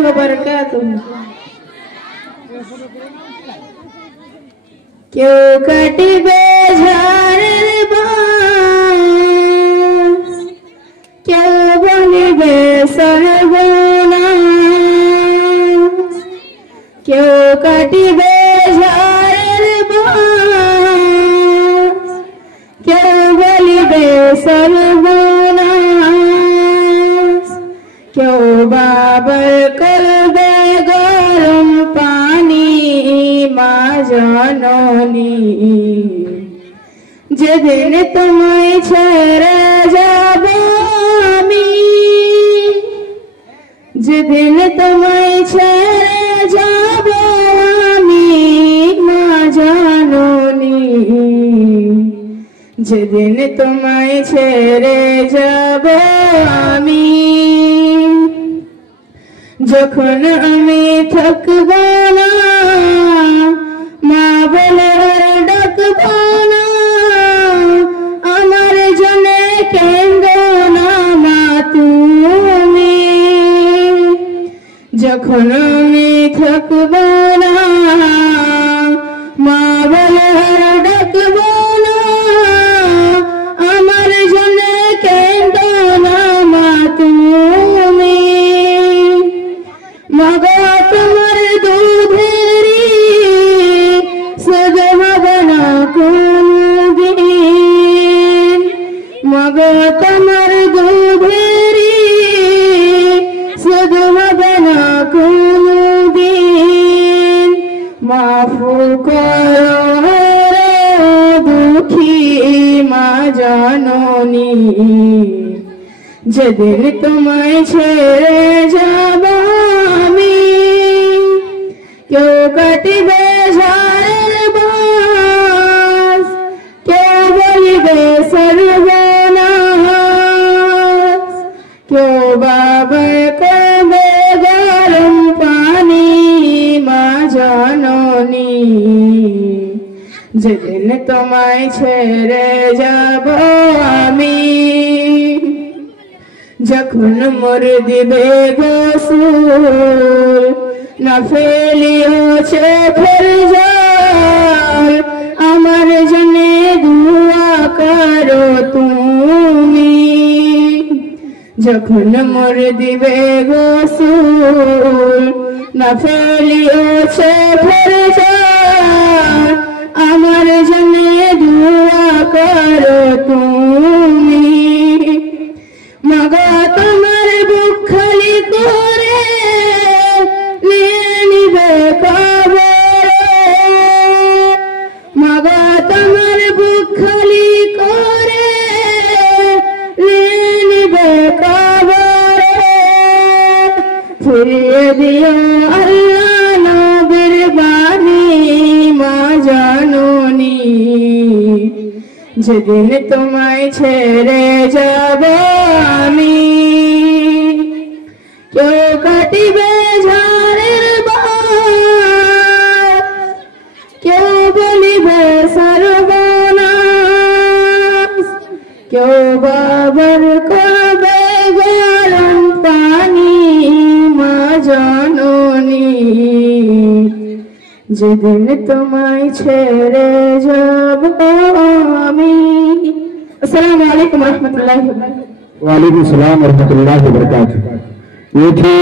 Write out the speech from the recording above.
वबरकातुहू। क्यों कटिबे झाड़ेर बाँस, क्यों बलिबे सर्वनाश, क्यों कटिबे झाड़ेर बाँस, क्यों बलिबे सर्वनाश, क्यों बाबर करबे गरम पानी माँ जननी। जेदिन तुम्हें छेड़े যাব আমি, যেদিন তোমায় ছেড়ে যাব আমি মা জাননী। যেদিন তোমায় ছেড়ে যাব আমি, যখন আমি থাকব না মা বলে ডাকব না, আমার জন্য কেঁদো না মা তুমি। যখন আমি থাকব না মা বলে ডাকব না, আমার জন্য কেঁদো না মা তুমি। মাগো তোমার দুধেরি সদ হবে না কোনদিন, মাগো তোমার দুধেরি সদ হবে না কোনদিন। মাফ করো রে দুঃখী মা জননী, যেদিন তোমায় ছেড়ে যাব আমি। কেউ কাটিবে ঝড়ের বাঁশ, কেউ বলিবে সর্বনাশ, কেউ বাবার করবে গরম পানি মা জননী। যেদিন তোমায় ছেড়ে যাব আমি, যখন মোর দিবে গোসল না ফেলিও চোখের জল, আমার জন্য দুয়া করো তুমি। যখন মোর দিবে গোসল না ফেলিও চোখের জল, আমার জন্য দুয়া করো তুমি। মাগো তোমার বুক খালি করে নিয়ে নিবে কবরে, মাগো তোমার বুক খালি করে নিয়ে নিবে কবরে। ফিরিয়ে দিও আল্লাহ নবীর বাণী মা জননী, যেদিন তোমায় ছেড়ে যাব আমি। কেউ কাটিবে ঝড়ের বাঁশ, কেউ বলিবে সর্বনাশ, কেউ বাবার করবে গরম পানি মা জননী। যেদিন তোমায় ছেড়ে যাব আমি। अस्सलामु अलैकुम रहमतुल्लाहि। वालेकुम सलाम रहमतुल्लाहि व बरकातुहू। ये थे